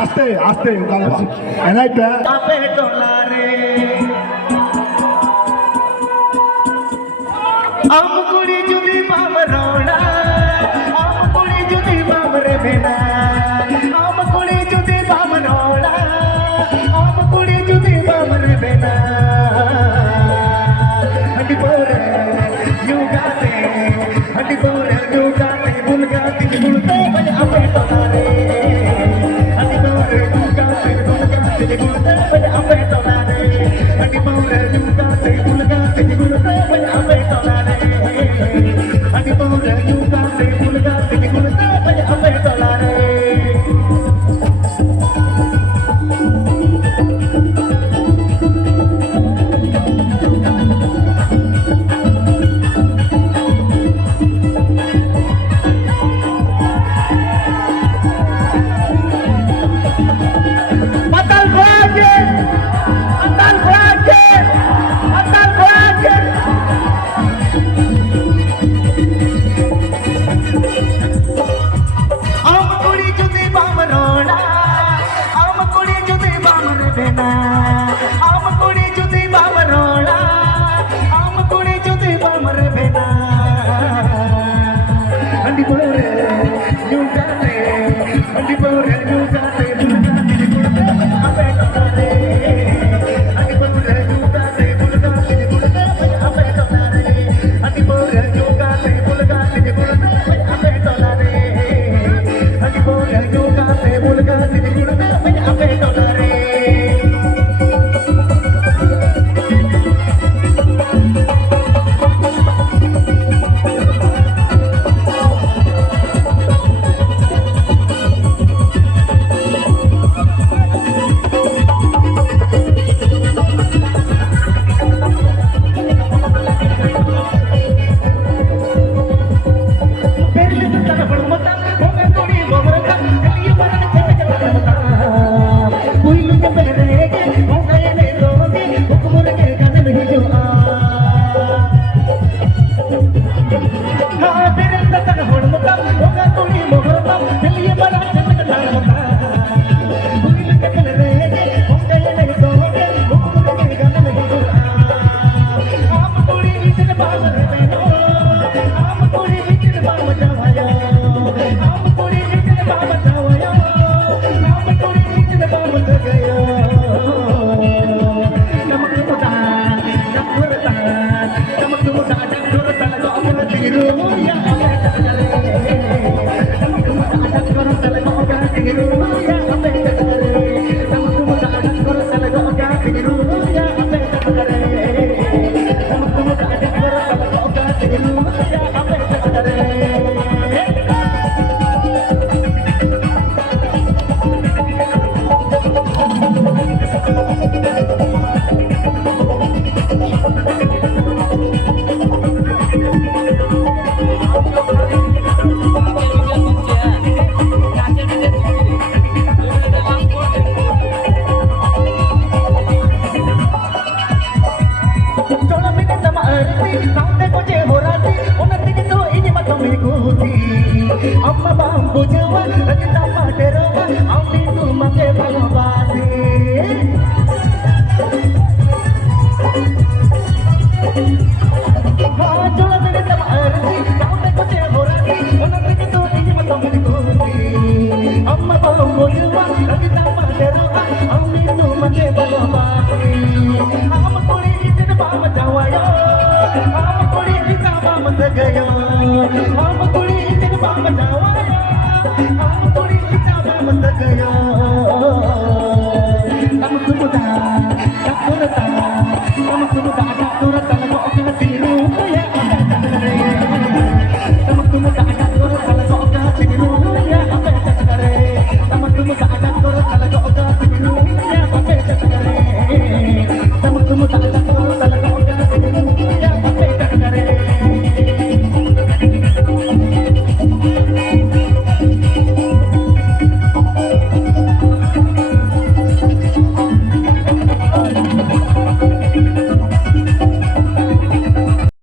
আস্তে আস্তে এনাই পে আপে ডলারে আম কুড়ি যদি বাম রোড়া আম কুড়ি যদি বাম রে বেনা আম কুড়ি যদি বাম রোড়া আম কুড়ি যদি বাম রে বেনা हड्डी पोरे युगाते हड्डी पोरे युगाते बुलगाते बुलते बजे अपे टोलारे हड्डी पोरे युगाते बुलगाते बुलते बजे अपे टोलारे हड्डी पोरे युगाते बुलगाते बुलते बजे अपे टोलारे हड्डी पोरे युगाते बुलगाते बुलते बजे अपे टोलारे Amma bambu jawa, kita pada roba, amin tu make basi. Jola tere tam arti, kaune koche borati, ona tere tu ini matam dikuti. Amma bambu jawa, kita pada roba, amin tu make basi. Amma kuli itne bam jawa yo, amma kuli kita bam gaya. Amma kuli itne bam jawa yo, amma kuli kita bam gaya.